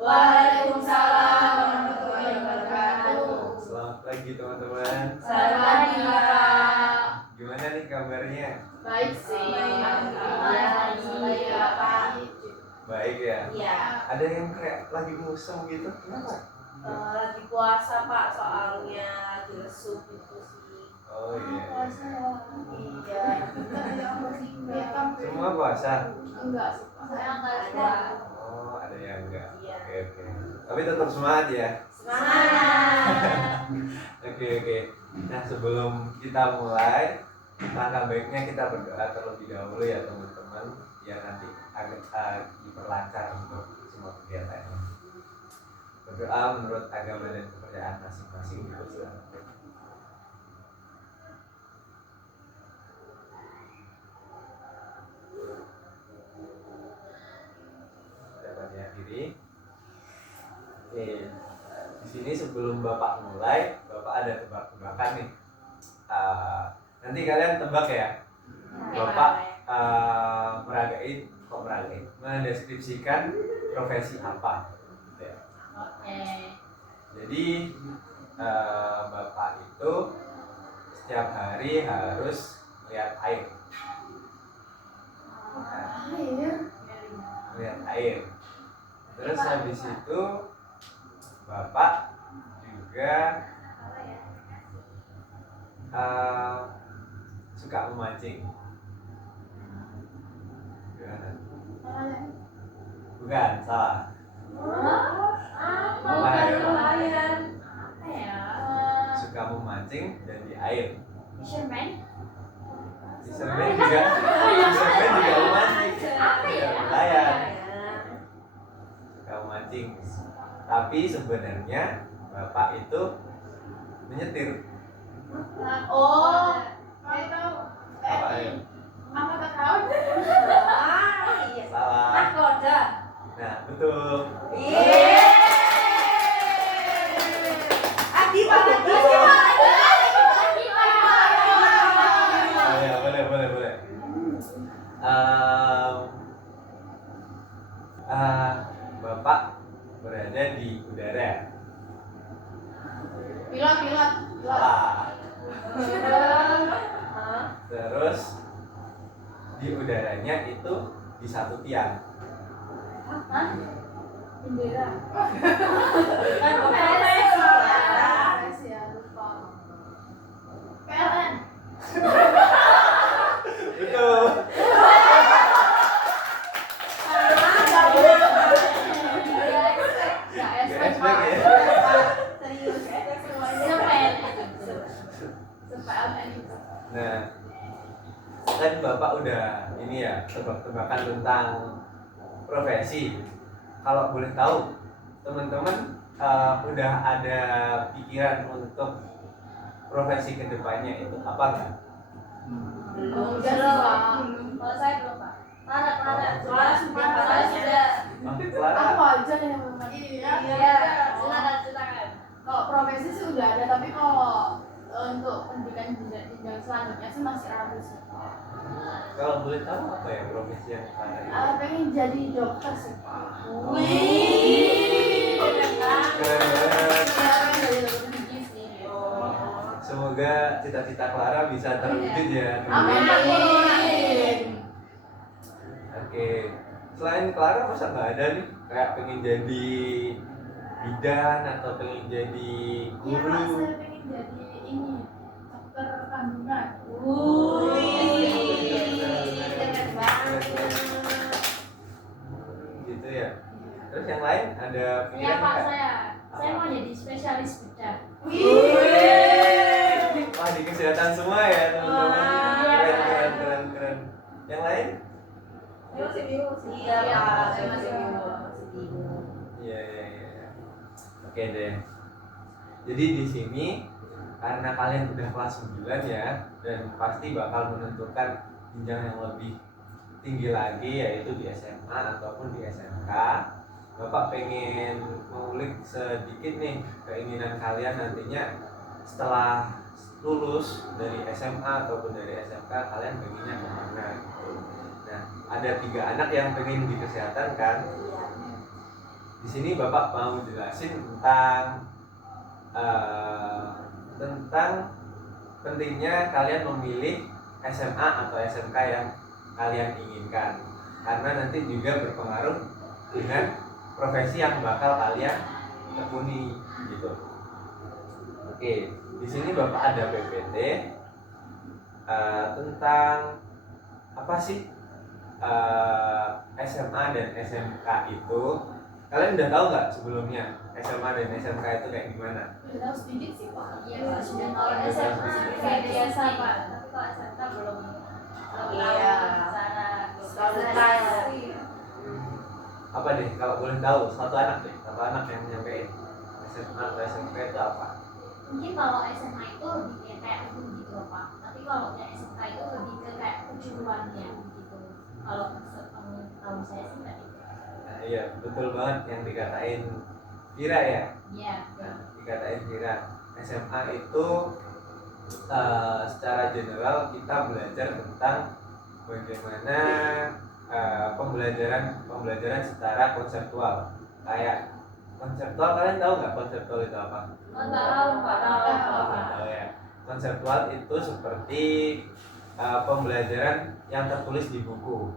Waalaikumsalam warahmatullahi wabarakatuh. Selamat pagi teman-teman. Selamat pagi Pak. Gimana nih kabarnya? Baik sih. Alhamdulillah Pak. Baik ya? Iya. Ada yang kayak lagi musim gitu? Kenapa? Lagi puasa Pak, soalnya lagi lesu gitu sih. Oh iya. Iya. Semua puasa? Enggak sih Pak. Saya enggak ada. Oh, ada yang enggak? Iya. Oke. Tapi tetap semangat ya? Semangat. Oke. Nah, sebelum kita mulai, langkah baiknya kita berdoa terlebih dahulu ya teman-teman, biar nanti agak diperlancar untuk semua kegiatannya. Berdoa menurut agama dan kepercayaan masing-masing gitu sih. Dapat diakhiri. Oke. Di sini sebelum Bapak mulai, Bapak ada tebak-tebakan nih. Nanti kalian tebak ya. Bapak mendeskripsikan profesi apa. Gitu ya. Oke. Jadi Bapak itu setiap hari harus melihat air. Melihat air. Terus habis itu Bapak juga suka memancing. Bukan, salah. Nelayan. Apa ya? Suka memancing dan di air. Fisherman. Fisherman juga memancing. Apa ya? Nelayan. Suka memancing. Tapi sebenarnya Bapak itu menyetir. Oh, itu Apa ya? apa tahu? Iya. Salah. Nakoda. Nah, betul. Adi Pak. Ya, boleh. Bapak berada di udara. Pilot. Salah. Terus di udaranya itu di satu tiang. Bendera. Kan profesi ya, lupa. PLN. Betul. Nah, kan Bapak udah ini ya, tebak-tebakan tentang profesi. Kalau boleh tahu, teman-teman udah ada pikiran untuk profesi kedepannya itu apa enggak? Belum. Kalau saya belum Pak. Clara sudah. Clara? Aku aja yang memang. Iya. Silakan. Kalau profesi sih udah ada, tapi kalau untuk pendidikan jenjang selanjutnya sih masih ragu sih. Kalau boleh tahu apa ya profesi yang Clara? Pengen jadi dokter sih Pak. Wih. Keren banget. Pengen jadi dokter gigi sih. Semoga cita-cita Clara bisa terwujud ya. Amin. Oke. Selain Clara masa nggak ada nih kayak pengen jadi bidan atau pengen jadi Iya Pak, guru? saya pengen jadi ini dokter kandungan. Keren banget. Gitu ya. Terus yang lain ada Ya pikiran Pak, nggak? saya mau jadi spesialis bedah. Wah, di kesehatan semua ya teman-teman. Keren. Yang lain? Saya masih bingung sih. Iya Pak, saya masih bingung. Iya. Oke deh. Jadi di sini karena kalian udah kelas 9 ya, dan pasti bakal menentukan jenjang yang lebih tinggi lagi yaitu di SMA ataupun di SMK. Bapak pengen mengulik sedikit nih keinginan kalian nantinya setelah lulus dari SMA ataupun dari SMK, kalian pengennya kemana gitu. Nah, ada 3 anak yang pengen di kesehatan kan? Di sini Bapak mau jelasin tentang pentingnya kalian memilih SMA atau SMK yang kalian inginkan, karena nanti juga berpengaruh dengan profesi yang bakal kalian tekuni gitu. Oke, di sini Bapak ada PPT tentang apa sih SMA dan SMK itu. Kalian udah tahu nggak sebelumnya SMA dan SMK itu kayak gimana? Udah tahu sedikit sih Pak. Iya Pak, sudah tahu Kalau SMA SMA kayak biasa Pak, tapi kalau SMK belum Iya. secara Detail. Apa deh kalau boleh tahu, satu anak yang nyampein SMA atau SMK itu apa? mungkin kalau SMA itu lebih kayak umum gitu loh Pak, tapi kalau yang SMK itu lebih ke kayak kejuruannya gitu. Kalau tahu saya sih kayak gitu. Nah, iya betul banget yang dikatain Vira ya. Iya. Dikatain Vira, SMA itu secara general kita belajar tentang bagaimana pembelajaran secara konseptual. Kayak konseptual, kalian tahu nggak konseptual itu apa? Oh, tahu Pak, tahu. Tahu ya. Konseptual itu seperti pembelajaran yang tertulis di buku.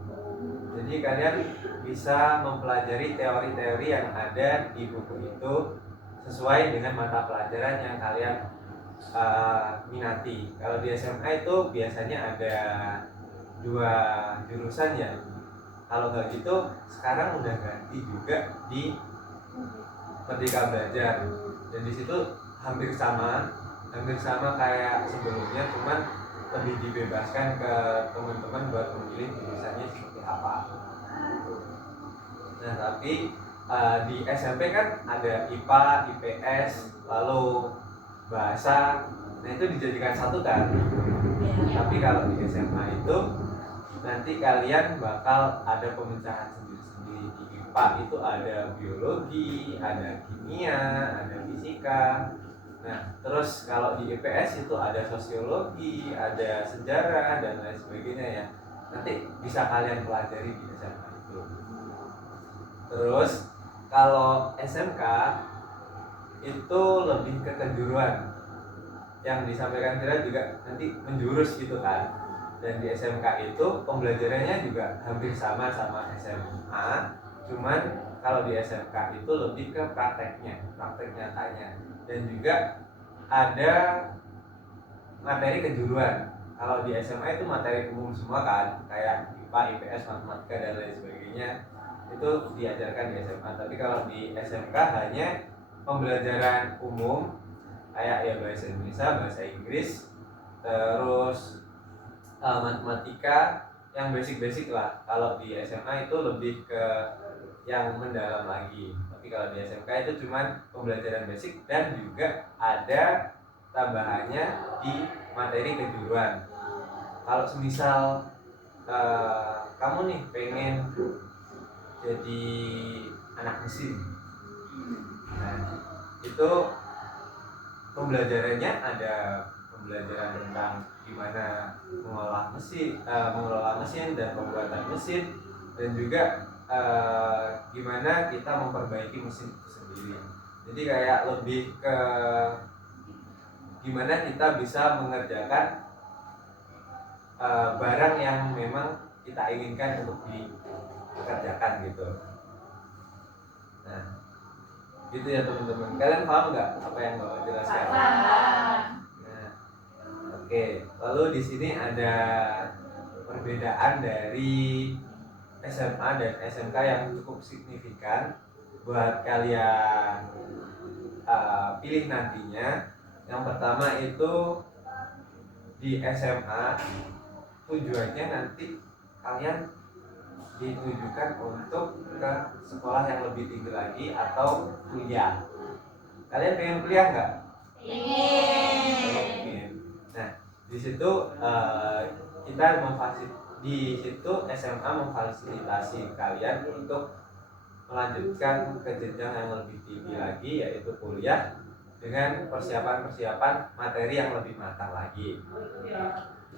Jadi kalian bisa mempelajari teori-teori yang ada di buku itu sesuai dengan mata pelajaran yang kalian minati. Kalau di SMA itu biasanya ada 2 jurusan ya. Kalau nggak gitu sekarang udah ganti juga di Merdeka Belajar, dan di situ hampir sama kayak sebelumnya, cuman lebih dibebaskan ke teman-teman buat memilih jurusannya seperti apa. Nah tapi di SMP kan ada IPA, IPS, lalu bahasa. Nah itu dijadikan satu kan. Tapi kalau di SMA itu nanti kalian bakal ada pemecahan sendiri-sendiri. Di IPA itu ada biologi, ada kimia, ada fisika. Nah, terus kalau di IPS itu ada sosiologi, ada sejarah dan lain sebagainya ya. Nanti bisa kalian pelajari di SMA itu. Terus kalau SMK itu lebih ke kejuruan. Yang disampaikan Kira juga nanti menjurus gitu kan. Dan di SMK itu pembelajarannya juga hampir sama SMA, cuman kalau di SMK itu lebih ke praktek nyatanya, dan juga ada materi kejuruan. Kalau di SMA itu materi umum semua kan, kayak IPA, IPS, matematika dan lain sebagainya, itu diajarkan di SMA. Tapi kalau di SMK hanya pembelajaran umum kayak ya bahasa Indonesia, bahasa Inggris, terus matematika yang basic lah. Kalau di SMA itu lebih ke yang mendalam lagi. Tapi kalau di SMK itu cuman pembelajaran basic dan juga ada tambahannya di materi kejuruan. Kalau semisal kamu nih pengen jadi anak mesin, nah itu pembelajarannya ada pembelajaran tentang gimana mengolah mesin dan pembuatan mesin, dan juga gimana kita memperbaiki mesin itu sendiri. Jadi kayak lebih ke gimana kita bisa mengerjakan barang yang memang kita inginkan untuk dikerjakan gitu. Nah, gitu ya teman-teman. Kalian paham nggak apa yang Bapak jelaskan? Nah, oke. Lalu di sini ada perbedaan dari SMA dan SMK yang cukup signifikan buat kalian pilih nantinya. Yang pertama itu di SMA tujuannya nanti kalian ditujukan untuk ke sekolah yang lebih tinggi lagi atau kuliah. Kalian pengen kuliah nggak? Pengen. Nah, di situ kita di situ SMA memfasilitasi kalian untuk melanjutkan ke jenjang yang lebih tinggi lagi, yaitu kuliah dengan persiapan materi yang lebih matang lagi.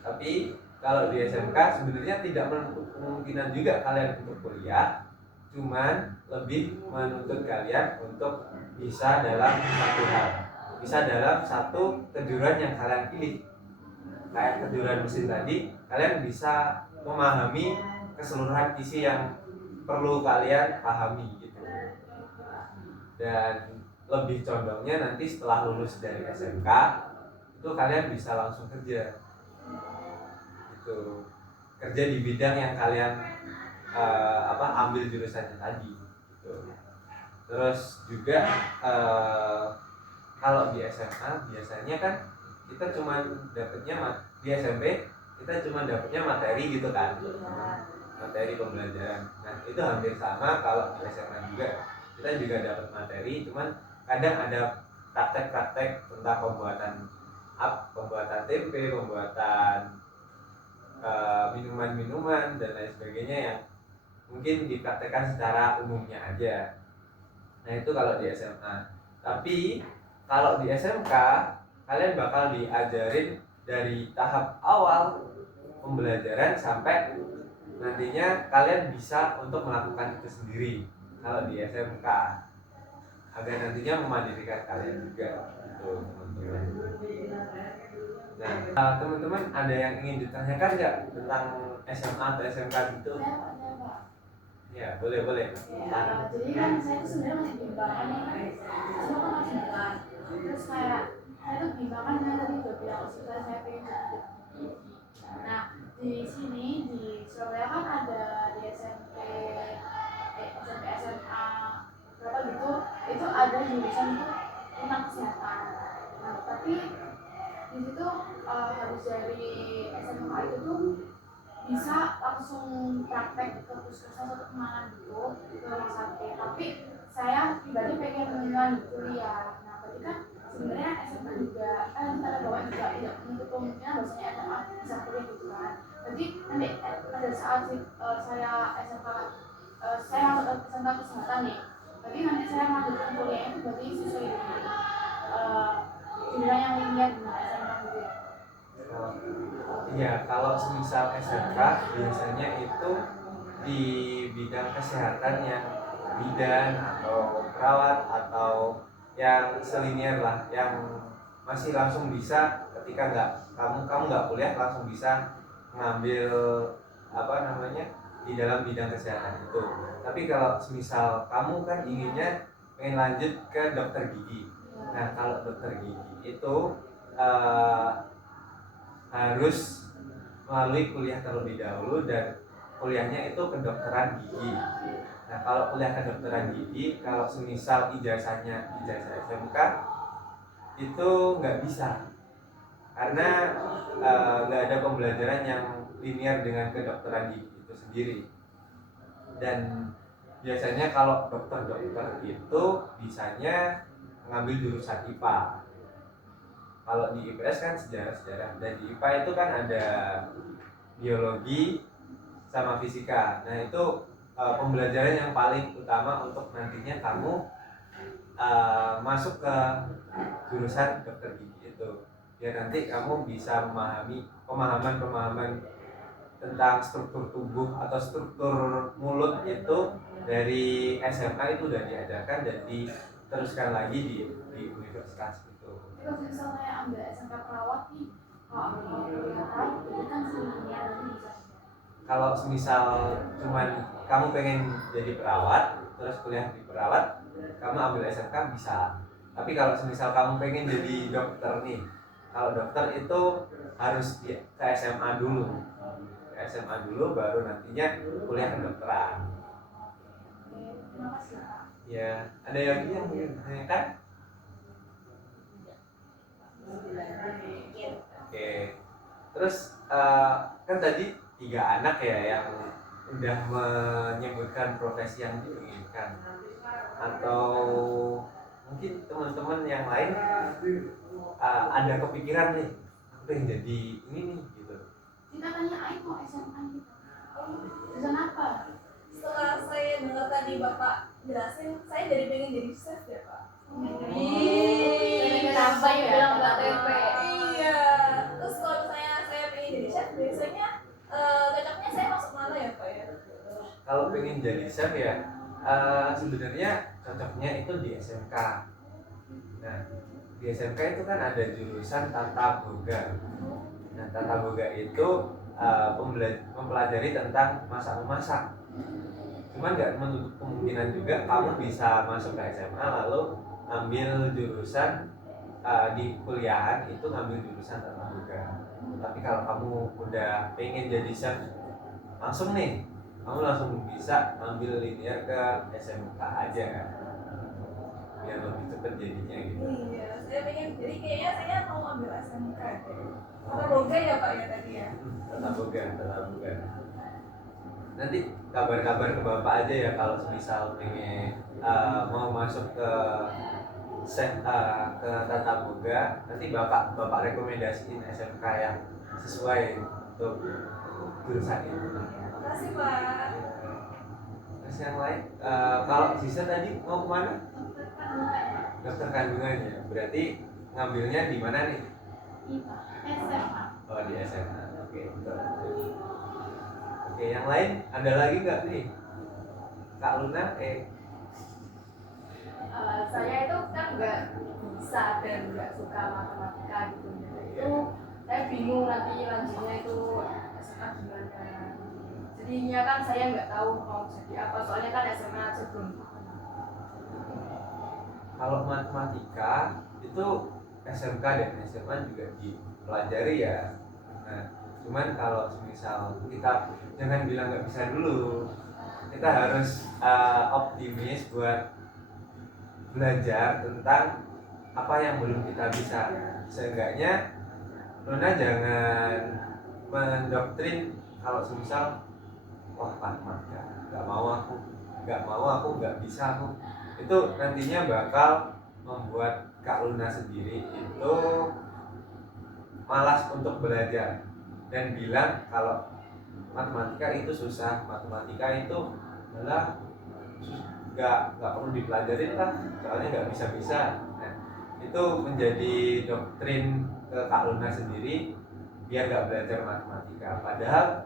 Tapi kalau di SMK sebenarnya tidak menutup kemungkinan juga kalian untuk kuliah, cuman lebih menuntut kalian untuk bisa dalam satu hal, bisa dalam satu kejuruan yang kalian pilih. Kayak kejuruan mesin tadi, kalian bisa memahami keseluruhan isi yang perlu kalian pahami gitu. Dan lebih condongnya nanti setelah lulus dari SMK itu kalian bisa langsung kerja gitu, kerja di bidang yang kalian ambil jurusannya tadi gitu. Terus juga kalau di SMA biasanya kan kita cuma dapatnya di SMP kita cuma dapatnya materi gitu kan, materi pembelajaran. Nah itu hampir sama kalau di SMA juga, kita juga dapat materi, cuman kadang ada praktek-praktek tentang pembuatan tempe, pembuatan minuman-minuman dan lain sebagainya yang mungkin dipraktekkan secara umumnya aja. Nah itu kalau di SMA. Tapi kalau di SMK kalian bakal diajarin dari tahap awal pembelajaran sampai nantinya kalian bisa untuk melakukan itu sendiri kalau di SMK, agar nantinya memandirikan kalian juga gitu teman-teman. Nah teman-teman ada yang ingin ditanyakan nggak tentang SMA atau SMK gitu? Ya boleh. Ya, jadi kan saya tuh sebenarnya masih bimbang nih, semua kan masih bimbang. Terus kayak saya tuh bimbang kan, saya tadi udah bilang usia saya pengen jadi gigi. Nah di sini di Surabaya kan ada di SMP SMA berapa gitu, itu ada jurusan tuh tentang kesehatan. Nah tapi di situ harus dari SMK itu tuh bisa langsung praktek ke puskesmas atau kemana gitu ke rumah sakit. Tapi saya pribadi pengen lanjut kuliah. Nah berarti kan sebenarnya SMA juga kita bawa juga tidak menutup kemungkinan bahwasanya SMA bisa kuliah gitu kan. Jadi nanti pada saat saya SMK saya masuk SMK kesehatan nih, berarti nanti saya melanjutkan kuliahnya itu berarti sesuai dengan jurusan yang linear dengan SMK gitu ya. Iya, kalau semisal SMK biasanya itu di bidang kesehatan yang bidan atau perawat atau yang selinier lah, yang masih langsung bisa ketika kamu nggak kuliah langsung bisa ngambil di dalam bidang kesehatan itu. Tapi kalau semisal kamu kan inginnya pengen lanjut ke dokter gigi, nah kalau dokter gigi itu harus melalui kuliah terlebih dahulu, dan kuliahnya itu kedokteran gigi. Nah kalau kuliah kedokteran gigi, kalau semisal ijazah SMK itu nggak bisa, karena nggak ada pembelajaran yang linear dengan kedokteran gigi itu sendiri. Dan biasanya kalau dokter-dokter itu bisanya mengambil jurusan IPA. Kalau di IPS kan sejarah, dan di IPA itu kan ada biologi sama fisika. Nah itu pembelajaran yang paling utama untuk nantinya kamu masuk ke jurusan dokter gigi itu, biar nanti kamu bisa memahami pemahaman tentang struktur tubuh atau struktur mulut itu dari SMA itu udah diajarkan dan diteruskan lagi di universitas itu. Kalau misalnya saya ambil SMK perawat nih, kalau kuliah perawat itu kan sebenarnya bisa. Kalau semisal cuman kamu pengen jadi perawat terus kuliah di perawat, kamu ambil SMK bisa. Tapi kalau semisal kamu pengen jadi dokter nih, kalau dokter itu harus ke SMA dulu. Ke SMA dulu baru nantinya kuliah kedokteran. Terima kasih Pak. Ya, ada lagi yang ingin ditanyakan? Oke. Terus kan tadi 3 anak ya yang udah menyebutkan profesi yang diinginkan, atau mungkin teman-teman yang lain ada kepikiran nih, aku pengen jadi ini nih gitu. Kita tanya Aik mau SMA gitu. Jurusan apa? Setelah saya dengar tadi Bapak jelasin, saya dari pengen jadi chef ya Pak. Kenapa ya bilang nggak tempe? Iya. Terus kalau misalnya saya pengen jadi chef, biasanya cocoknya saya masuk mana ya Pak ya? Kalau pengen jadi chef ya sebenarnya cocoknya itu di SMK. Nah, di SMK itu kan ada jurusan tata boga. Nah, tata boga itu mempelajari tentang masak memasak. Cuman nggak menutup kemungkinan juga kamu bisa masuk ke SMA lalu ambil jurusan di kuliahan itu ngambil jurusan tata boga. Tapi kalau kamu udah pengen jadi chef langsung nih, kamu langsung bisa ambil linear ke SMK aja kan, biar lebih cepet jadinya gitu. Iya, saya pengen, jadi kayaknya saya mau ambil SMK deh. Tata boga ya Pak ya tadi ya. Tata boga. Nanti kabar-kabar ke bapak aja ya kalau misal pengen mau masuk ke ke tata boga, nanti bapak rekomendasiin SMK yang sesuai untuk jurusan itu. Makasih Pak. Terus yang lain, kalau sisa tadi mau kemana? Dokter kandungan ya. Berarti ngambilnya di mana nih? SMA. Oh di SMA. Oke, betul. Oke, yang lain ada lagi nggak nih? Kak Luna? Saya itu kan nggak bisa dan nggak suka matematika gitu. Itu saya bingung nanti lanjutnya itu SMA gimana. Jadinya kan saya nggak tahu mau jadi apa. Soalnya kan SMA aja belum. Kalau matematika itu SMK dan SMA juga dipelajari ya. Nah, cuman kalau misal kita jangan bilang nggak bisa dulu, kita harus optimis buat belajar tentang apa yang belum kita bisa. Seenggaknya Luna jangan mendoktrin kalau misal wah matematika nggak mau aku nggak bisa aku, itu nantinya bakal membuat Kak Luna sendiri itu malas untuk belajar dan bilang kalau matematika itu susah, matematika itu malah nggak perlu dipelajarin lah, soalnya nggak bisa. Nah, itu menjadi doktrin ke Kak Luna sendiri biar nggak belajar matematika. Padahal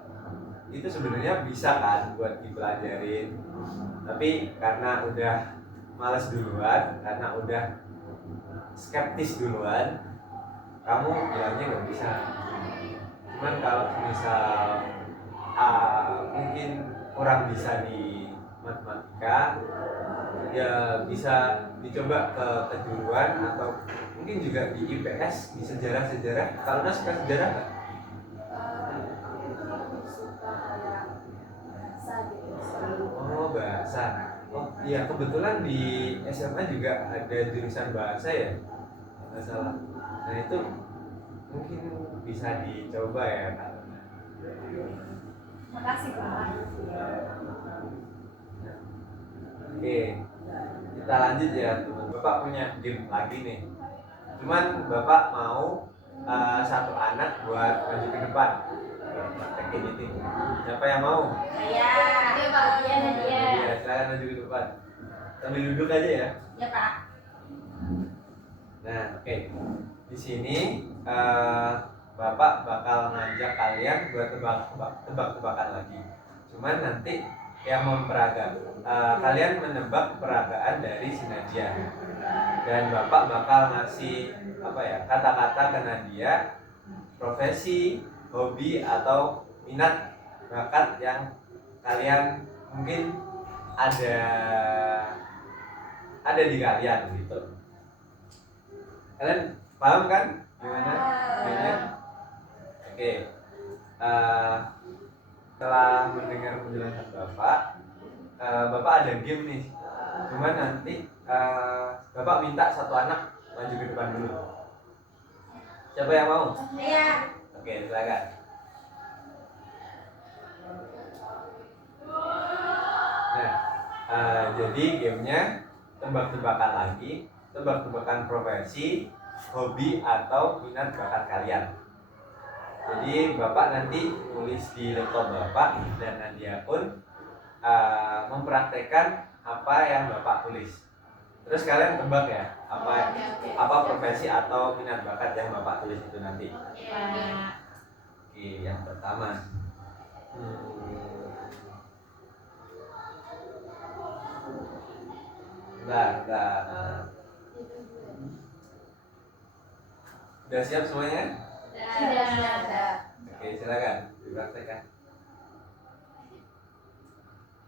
itu sebenarnya bisa kan buat dipelajarin, tapi karena udah malas duluan, karena udah skeptis duluan, kamu bilangnya nggak bisa. Cuman kalau misal mungkin kurang bisa di matematika, ya bisa dicoba ke kejuruan atau mungkin juga di IPS, di sejarah. Kalau Luna suka sejarah nggak? Aku itu lebih suka kayak bahasa gitu. Oh, bahasa. Oh iya, kebetulan di SMA juga ada jurusan bahasa ya, nggak salah. Nah itu mungkin bisa dicoba ya Kak. Makasih Pak. Oke, kita lanjut ya teman. Bapak punya game lagi nih. Cuman Bapak mau satu anak buat maju ke depan. Praktekin ini. Siapa yang mau? Saya. Oke Pak, iya Nadia. Iya, silakan maju ke depan. Sambil duduk aja ya. Ya Pak. Nah, oke. Di sini Bapak bakal ngajak kalian buat tebak-tebakan lagi. Cuman nanti yang kalian menebak peragaan dari si Nadia. Dan Bapak bakal ngasih kata-kata ke Nadia, profesi, hobi atau minat bakat yang kalian mungkin ada di kalian gitu. Kalian paham kan gimana? Oke. Setelah mendengar penjelasan Bapak ada game nih. Cuman nanti Bapak minta satu anak maju ke depan dulu. Siapa yang mau? Saya. Oke, silakan. Nah, jadi gamenya tebak-tebakan lagi, tebak-tebakan profesi, hobi atau minat bakat kalian. Jadi Bapak nanti tulis di laptop Bapak dan Nadia pun mempraktekkan apa yang Bapak tulis. Terus kalian tebak ya apa profesi atau minat bakat yang Bapak tulis itu nanti. Oke, yang pertama. Bentar. Udah siap semuanya? Sudah. Oke, silakan dipraktekkan.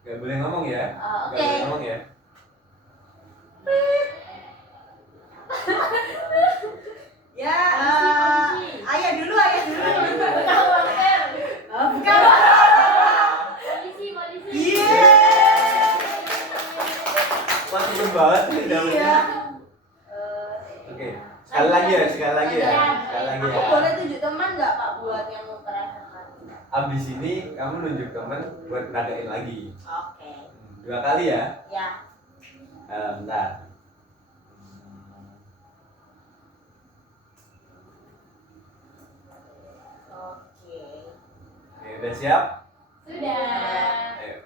Gak boleh ngomong ya? Oh, Gak oke. boleh ngomong ya? Ya, Polisi. ayah dulu. Bukan. Polisi. Wah, cepet banget nih jawabnya. Iya. Oke, sekali lagi ya. Sekali lagi Aku ya. boleh tunjuk teman nggak Pak buat yang mau merasakan? Abis ini kamu nunjuk temen buat ngadain lagi. Oke. 2 kali ya. Ya. Bentar. Oke. Oke, udah siap? Sudah. Ayo.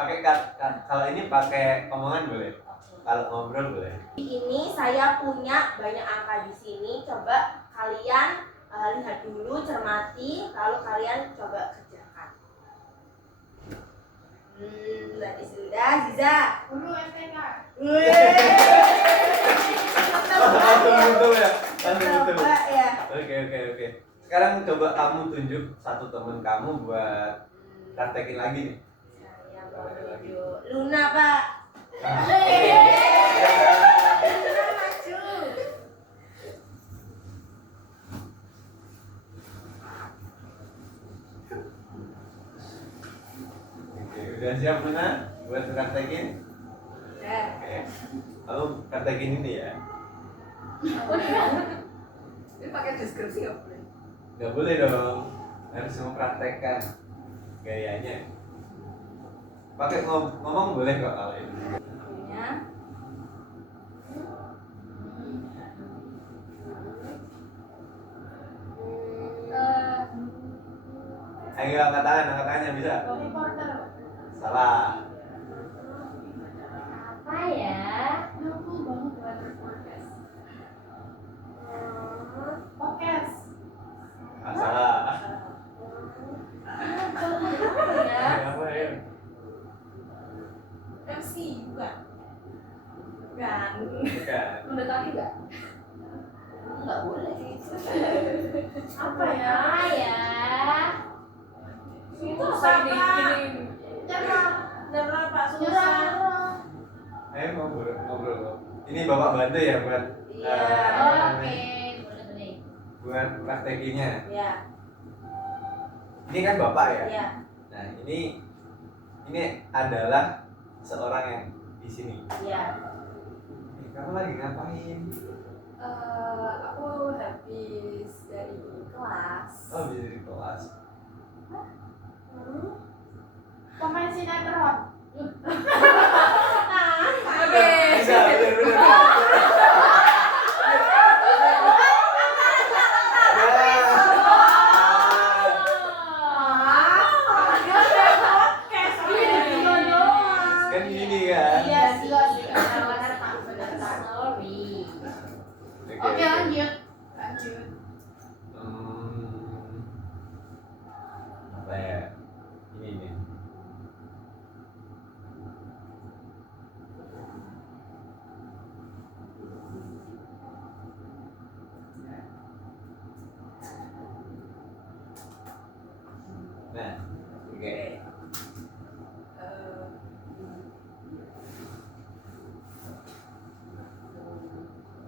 Pakai kalau ini pakai omongan boleh. Kalau ngobrol boleh. Ini saya punya banyak angka di sini. Coba kalian lihat dulu, cermati, lalu kalian coba kerjakan. Berarti sudah, Ziza. Dulu STK. Langsung betul ya. Langsung betul. Coba ya. Oke. Sekarang coba kamu tunjuk satu temen kamu buat praktekin lagi nih. Saya mau tunjuk Luna, Pak. Oke, udah siap Luna buat praktekin? Ya. Oke. Kamu praktekin ini ya. Ini pakai deskripsi nggak boleh? Gak boleh dong. Harus mempraktekkan gayanya. Pakai ngomong boleh kok kalau ini. Ya. Ayo angkat tangannya bisa. Reporter. Salah. Apa ya? Aku banget buat podcast. Podcast. Salah. Ya. Apa ya? MC bukan? Bukan. Bukan. Udah tadi nggak? Nggak boleh. Apa ya? Apa ya? Itu Susah, apa? Pak. Nyerah. Nyerah Pak, susah. Nyerah. Ayo ngobrol. Ini bapak bantu ya buat Iya. Oke, boleh. buat praktekinnya. Ya. Ini kan bapak ya. Ya. Nah ini adalah seorang yang di sini. Ya. Kamu lagi ngapain? Aku habis dari kelas. Oh bisa di kelas. Pemain sinetron. Oke. Bisa bener. Kan gini kan. Iya sih. Sorry. Oke, lanjut. Apa ya? Ini nih. Nah, oke.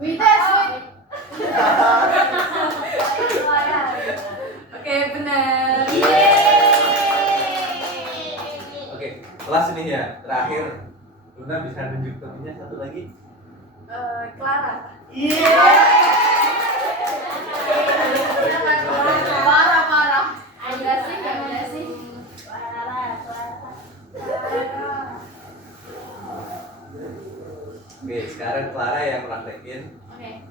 Wites. Oke, benar. Oke, kelas ini ya. Terakhir Luna bisa nunjuk temennya satu lagi. Clara. Parah. Ada sih. Oke, sekarang Clara yang praktekin. Oke.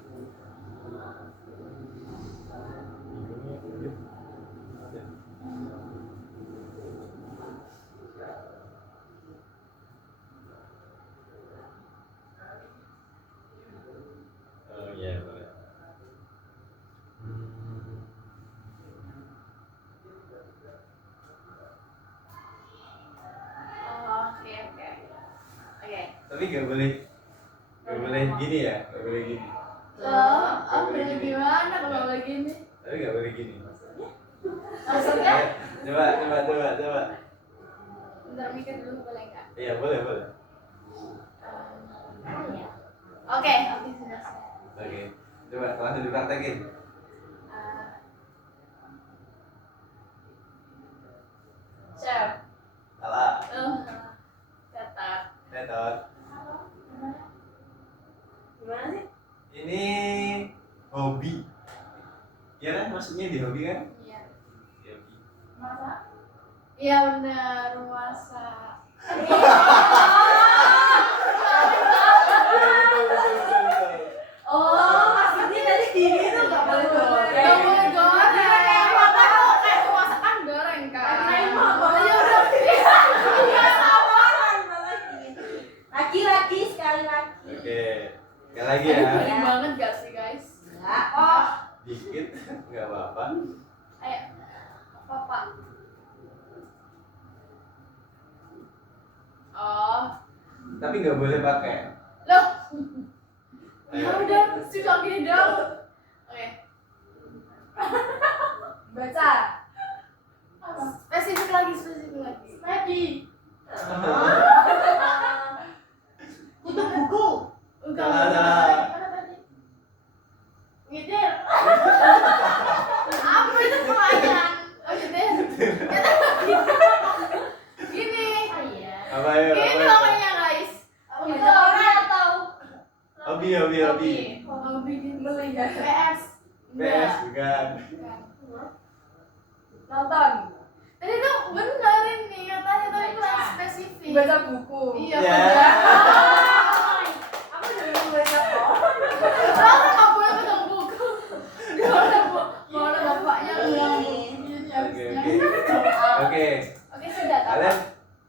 Oh iya, boleh. Tapi nggak boleh gini ya, nggak boleh gini. Boleh gimana kalau lagi ini? Tapi nggak boleh gini. Maksudnya? Coba. Bentar mikir dulu boleh nggak? Iya boleh. Apa ya? Oke, sudah. Oke, coba langsung dipraktekin. Chef. Salah. Catat. Netot. Gimana sih? Ini hobi. Iya kan, maksudnya di hobi kan? Iya. Di hobi. Masak? Iya benar, masak. Betul. Oh, maksudnya tadi gini tuh nggak boleh goreng. Nggak boleh goreng. Kayak apa tuh? Kayak masakan goreng kan? Kirain mah boleh. Ya udah. Laki-laki sekali lagi. Oke, sekali lagi ya. Garing banget gak sih guys? Enggak kok. Dikit, nggak apa-apa. Ayo, papa. Oh, Tapi nggak boleh pakai. loh. Ayo. Ya udah, sudah gini dong. Oke. Baca. Spesifik lagi. Ready. Tutup buku. Enggak. Salah. Mana tadi? Ngider. Apa itu pertanyaan? Oh, ngider. Gini. Oh iya. Apa ya? Gini namanya guys. Itu orang atau Hobi. Hobi Melihat. PS. PS bukan. Nonton. Tadi tuh bener ini katanya tapi kurang spesifik. Baca buku. Iya. Ya. bener. Aku juga baca kok. Tahu nggak boleh pegang buku. Gak ada bapaknya pegang buku. Oke. Oke sudah tahu. Kalian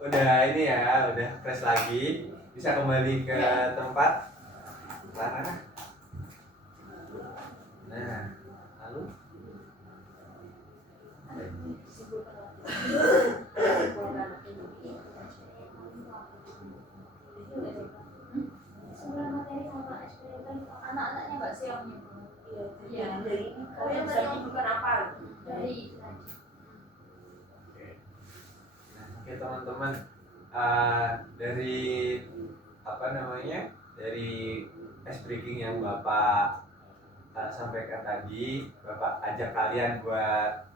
udah ini ya, udah fresh lagi, bisa kembali ke tempat. Lara. Nah, lalu Sebenarnya materi sama eksperimen anak-anaknya nggak sih yang nyebut? Iya, dari ini kalian bisa menunjukkan apa? Dari tadi. Oke. Nah, oke teman-teman, dari apa namanya, dari ice breaking yang Bapak sampaikan tadi, Bapak ajak kalian buat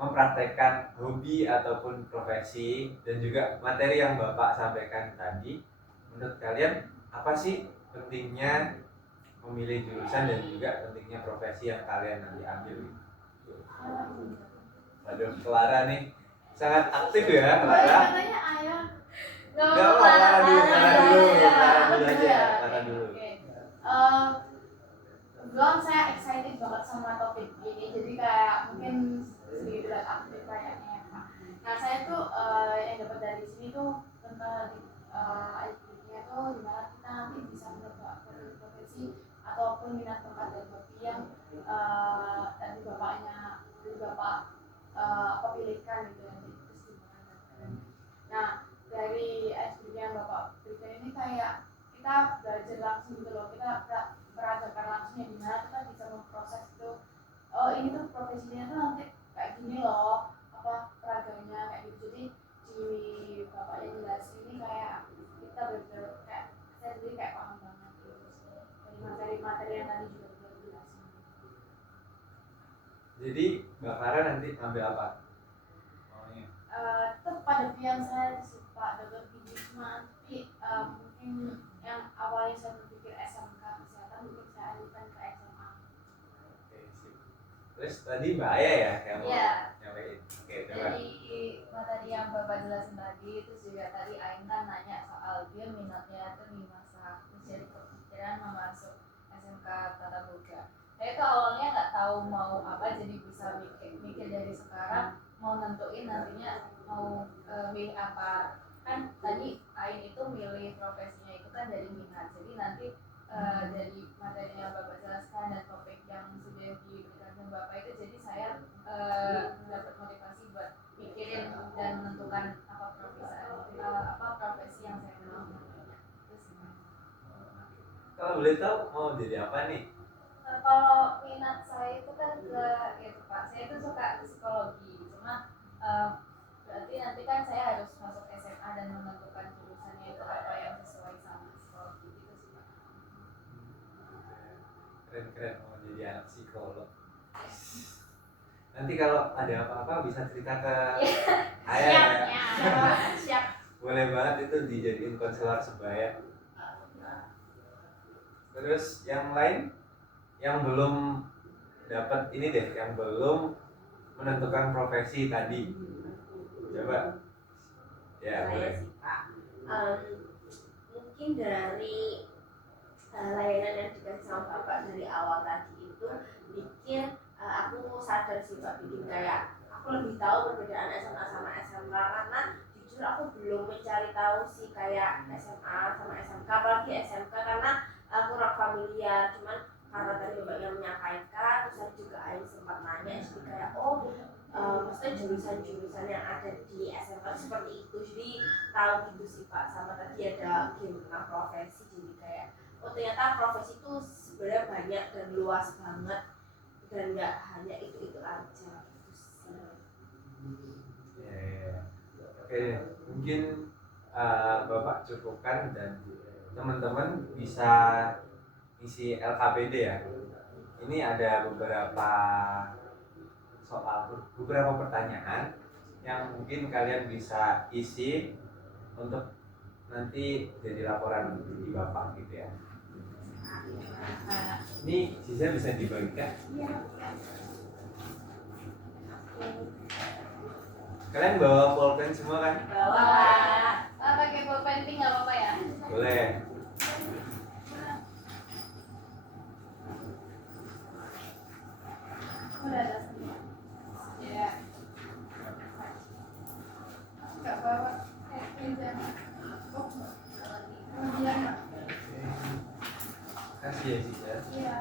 mempraktekkan hobi ataupun profesi, dan juga materi yang Bapak sampaikan tadi. Menurut kalian apa sih pentingnya memilih jurusan dan juga pentingnya profesi yang kalian nanti ambil? Waduh, Clara nih sangat aktif ya, Clara. Katanya ayah. Gak apa, Clara dulu Oke. dulu. Kebetulan saya excited banget sama topik ini, jadi kayak mungkin sedikit aktif kayaknya ya Kak. Nah saya tuh yang dapat dari sini tuh tentang IPK-nya tuh gimana kita nanti bisa menebak profesi ataupun minat bakat dan hobi yang tadi bapak pilihkan gitu nanti terus gimana. Nah dari IPK yang bapak berikan ini kayak kita belajar langsung gitu loh, kita peragakan langsung ya gimana kita bisa memproses itu. Oh ini tuh profesinya tuh nanti kayak gini loh, apa peraganya kayak gitu. Jadi di bapak yang jelasin ini kayak kita bener kayak saya sendiri kayak paham banget gitu dari materi-materi yang tadi juga udah jelasin. Jadi Mbak Clara nanti ambil apa? Maunya? Tetap pada pilihan saya suka double digit, tapi mungkin yang awalnya saya berpikir SMK kesehatan mungkin saya alihkan ke SMA. Oke, sip. Terus tadi Mbak Aya ya yang mau Iya. nyampein. Oke, coba. Dari materi yang Bapak jelasin tadi, terus juga tadi Ain kan nanya soal dia minatnya itu di masak, terus jadi kepikiran mau masuk SMK Tata Boga. Saya tuh awalnya nggak tahu mau apa, jadi bisa mikir dari sekarang mau nentuin nantinya mau milih apa. Kan tadi Ain itu milih profesinya itu kan dari minat, jadi nanti dari materi yang Bapak jelaskan dan topik yang sudah diberikan ke Bapak itu, jadi saya dapat motivasi buat mikirin dan menentukan apa profesi yang saya mau. Kalau boleh tahu mau jadi apa nih? Kalau minat saya itu kan ke itu Pak, saya itu suka psikologi, cuma berarti nanti kan saya harus masuk SMA dan menentukan jurusannya itu apa yang sesuai sama psikologi itu sih Pak. Keren-keren mau jadi anak psikolog. Nanti kalau ada apa-apa bisa cerita ke ayah ya. Siap. Boleh banget itu dijadiin konselor sebaya. Terus yang lain yang belum dapat ini deh, yang belum menentukan profesi tadi. Coba. Ya, Saya boleh. sih Pak. Mungkin dari layanan yang dikasih sama Bapak dari awal tadi itu bikin aku sadar sih Pak, bikin kayak aku lebih tahu perbedaan SMA sama SMK, karena jujur aku belum mencari tahu sih kayak SMA sama SMK, apalagi SMK karena kurang familiar. Cuman karena tadi Bapak yang menyampaikan, terus tadi juga Ain sempat nanya, jadi kayak maksudnya jurusan-jurusan yang ada di SMK seperti itu, jadi tahu gitu sih Pak. Sama tadi ada game tentang profesi, jadi kayak ternyata profesi itu sebenarnya banyak dan luas banget dan nggak hanya itu aja gitu sih. Ya. Oke, mungkin Bapak cukupkan dan teman-teman bisa isi LKPD ya. Ini ada beberapa pertanyaan yang mungkin kalian bisa isi untuk nanti jadi laporan di Bapak gitu ya. Ini sisa bisa dibagikan. Kalian bawa pulpen semua kan? Bawa. Pakai pulpen pink nggak apa-apa ya? Boleh. Udah ada semua. Ya. Nggak bawa. Oh, kemudian Mbak. Kasih ya sisa. Iya.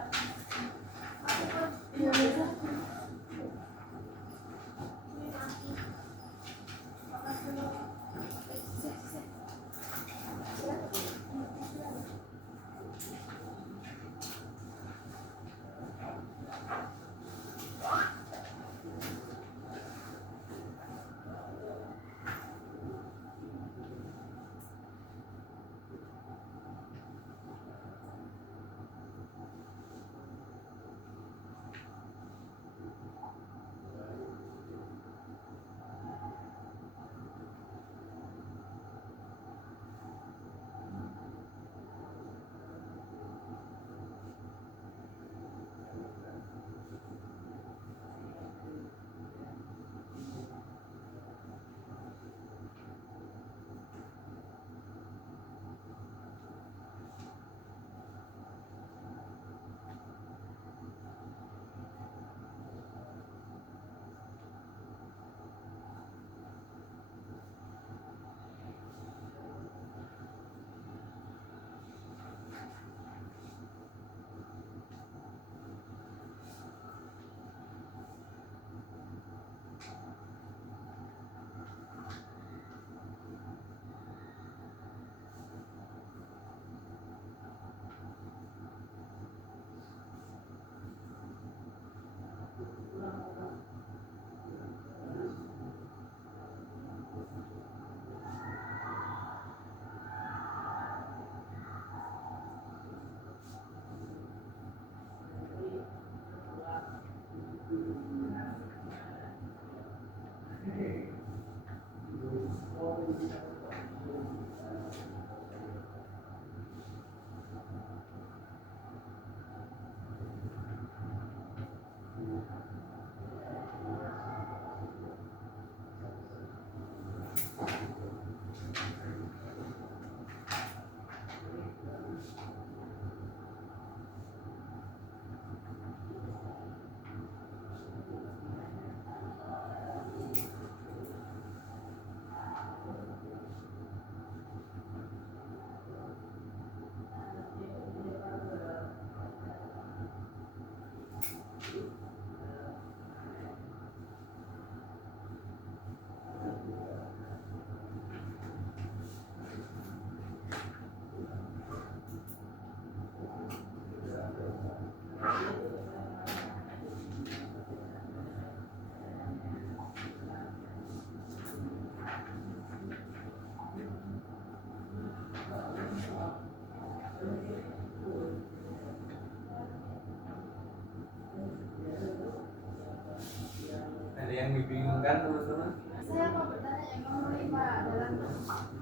yang dibingungkan teman-teman? Saya mau bertanya yang nomor 5 dalam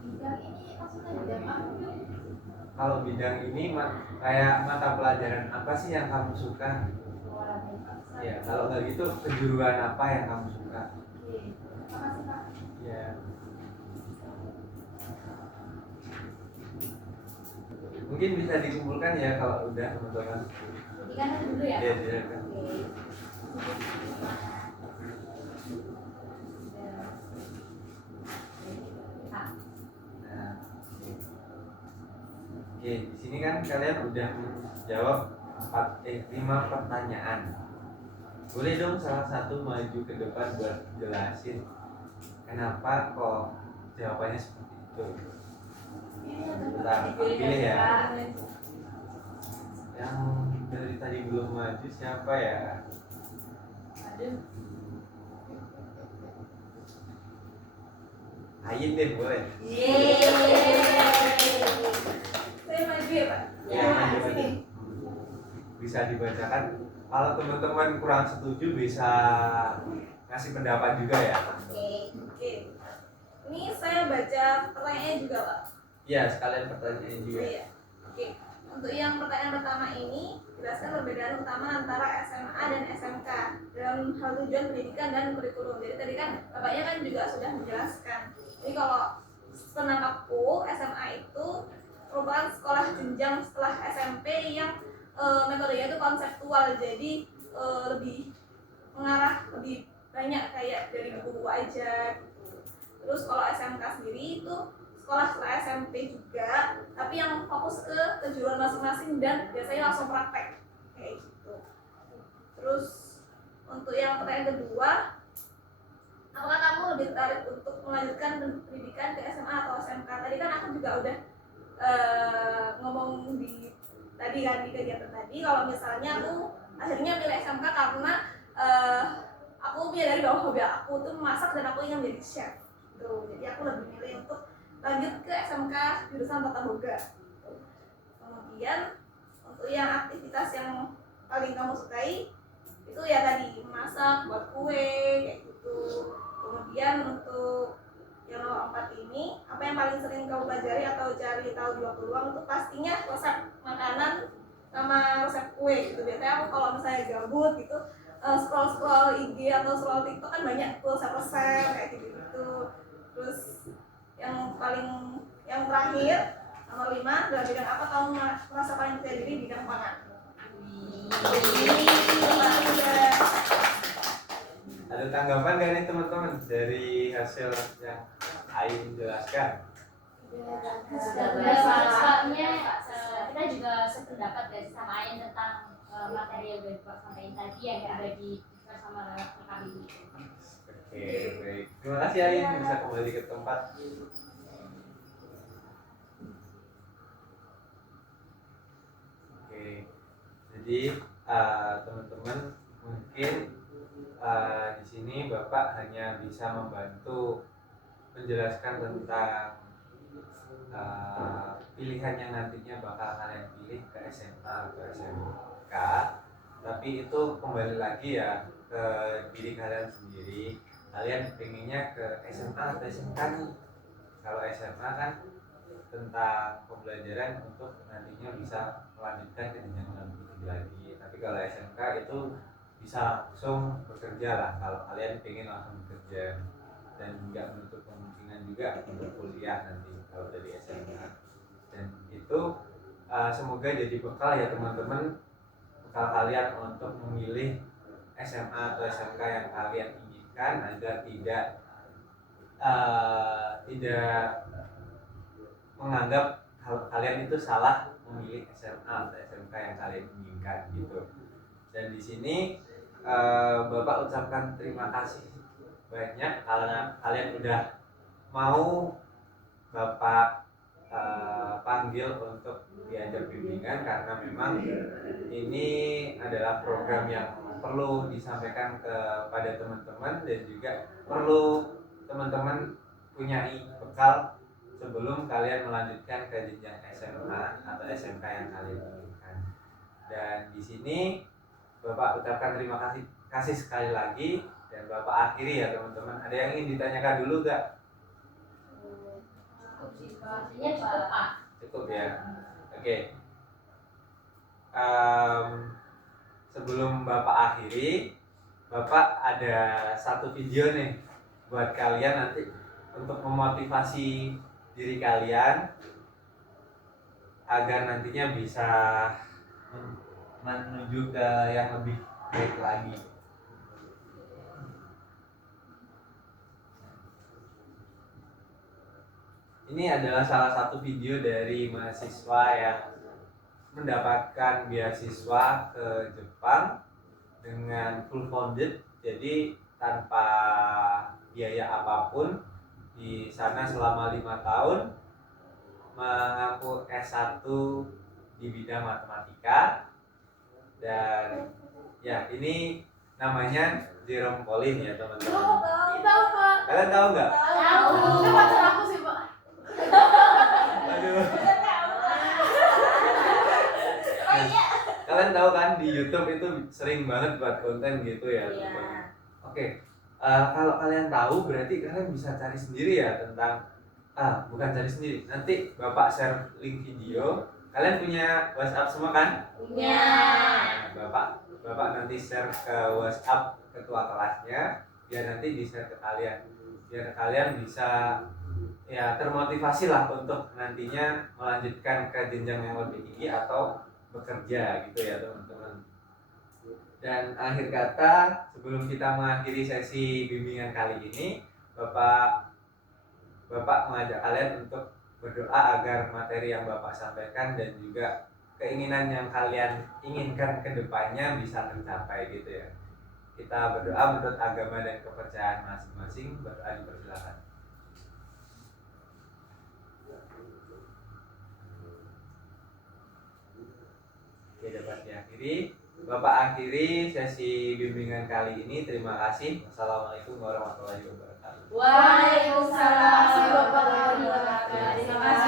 bidang ini maksudnya bidang apa? Kalau bidang ini kayak mata pelajaran apa sih yang kamu suka? Ya, kalau nggak gitu kejuruan apa yang kamu suka? Oke, makasih Pak. Ya. Mungkin bisa dikumpulkan ya kalau udah teman-teman. Kan dulu ya. Iya, iya kan. Nah, oke, di sini kan kalian udah jawab 5 pertanyaan. Boleh dong salah satu maju ke depan buat jelasin kenapa kok jawabannya seperti itu. Bentar, pilih ya. Yang dari tadi belum maju siapa ya? Aduh. Ayin deh boleh. Saya maju ya Pak. Ya, maju. Bisa dibacakan. Kalau teman-teman kurang setuju bisa ngasih pendapat juga ya. Oke. Ini saya baca pertanyaannya juga Pak. Iya, sekalian pertanyaannya juga. Iya. Oke. Untuk yang pertanyaan pertama ini, jelaskan perbedaan utama antara SMA dan SMK dalam hal tujuan pendidikan dan kurikulum. Jadi tadi kan bapaknya kan juga sudah menjelaskan. Jadi kalau penangkapku SMA itu merupakan sekolah jenjang setelah SMP yang metodenya itu konseptual. Jadi lebih mengarah lebih banyak kayak dari buku-buku aja. Terus kalau SMK sendiri itu sekolah setelah SMP juga, tapi yang fokus ke kejuruan masing-masing dan biasanya langsung praktek kayak gitu. Terus untuk yang pertanyaan kedua, apakah kamu lebih tertarik untuk melanjutkan pendidikan ke SMA atau SMK? Tadi kan aku juga udah ngomong di tadi kan di kegiatan tadi, kalau misalnya aku akhirnya pilih SMK karena aku dari bawah hobi aku tuh masak dan aku ingin menjadi chef. Tuh, jadi aku lebih milih untuk lanjut ke SMK jurusan tata boga. Kemudian untuk yang aktivitas yang paling kamu sukai itu ya tadi masak, buat kue kayak gitu. Kemudian untuk yang nomor 4 ini, apa yang paling sering kamu pelajari atau cari tahu di waktu luang itu pastinya resep makanan sama resep kue gitu. Biasanya aku kalau misalnya gabut gitu scroll IG atau scroll TikTok kan banyak resep-resep kayak gitu. Terus yang terakhir nomor 5, dalam bidang apa kamu merasa paling percaya diri? Bidang pangan. Ada tanggapan gak nih teman-teman dari hasil yang Ayin jelaskan? Soalnya kita juga sependapat ya sama Ayin tentang materi yang udah disampaikan tadi yang berbagi sama kami. Oke, baik. Terima kasih Ayin bisa kembali ke tempat. Oke, jadi teman-teman mungkin di sini Bapak hanya bisa membantu menjelaskan tentang pilihan yang nantinya bakal kalian pilih ke SMA atau SMK, tapi itu kembali lagi ya ke diri kalian sendiri. Kalian pengennya ke SMA atau SMK nih? Kalau SMA kan tentang pembelajaran untuk nantinya bisa melanjutkan ke jenjang lebih tinggi lagi, tapi kalau SMK itu bisa langsung bekerja lah kalau kalian pengen langsung bekerja, dan nggak menutup kemungkinan juga untuk kuliah nanti kalau dari SMK. Dan itu semoga jadi bekal ya teman-teman, bekal kalian untuk memilih SMA atau SMK yang kalian inginkan agar tidak menganggap kalau kalian itu salah memilih SMA atau SMK yang kalian inginkan gitu. Dan di sini Bapak ucapkan terima kasih banyak karena kalian udah mau Bapak panggil untuk diajak bimbingan, karena memang ini adalah program yang perlu disampaikan kepada teman-teman dan juga perlu teman-teman punya bekal sebelum kalian melanjutkan ke jenjang SMA atau SMK yang kalian inginkan. Dan di sini Bapak ucapkan terima kasih sekali lagi, dan dan Bapak akhiri ya teman-teman. Ada yang ingin ditanyakan dulu nggak? Cukup sih Pak. Sebenarnya cukup Pak. Cukup ya. Oke. Sebelum Bapak akhiri, Bapak ada satu video nih buat kalian nanti untuk memotivasi diri kalian agar nantinya bisa menuju ke yang lebih baik lagi. Ini adalah salah satu video dari mahasiswa yang mendapatkan beasiswa ke Jepang dengan full funded, jadi tanpa biaya apapun di sana selama 5 tahun, mengaku S1 di bidang matematika. Dan ya, ini namanya Jerome Pauline ya teman-teman. Tahu Pak. Kalian tahu nggak? Tahu. Itu pacar aku sih Pak. Aduh. Kalian tahu kan di YouTube itu sering banget buat konten gitu ya. Iya. Oke, kalau kalian tahu berarti kalian bisa cari sendiri ya tentang bukan cari sendiri. Nanti Bapak share link video. Kalian punya WhatsApp semua kan? Punya. Nah, Bapak nanti share ke WhatsApp ketua kelasnya biar nanti di-share ke kalian. Biar kalian bisa ya termotivasi lah untuk nantinya melanjutkan ke jenjang yang lebih tinggi atau bekerja gitu ya teman-teman. Dan akhir kata, sebelum kita mengakhiri sesi bimbingan kali ini, Bapak mengajak kalian untuk berdoa agar materi yang Bapak sampaikan dan juga keinginan yang kalian inginkan ke depannya bisa tercapai gitu ya. Kita berdoa menurut agama dan kepercayaan masing-masing. Berdoa dipersilakan. Oke, dapat diakhiri. Bapak akhiri sesi bimbingan kali ini. Terima kasih. Wassalamualaikum warahmatullahi wabarakatuh. Waalaikumsalam warahmatullahi Terima wabarakatuh. kasih.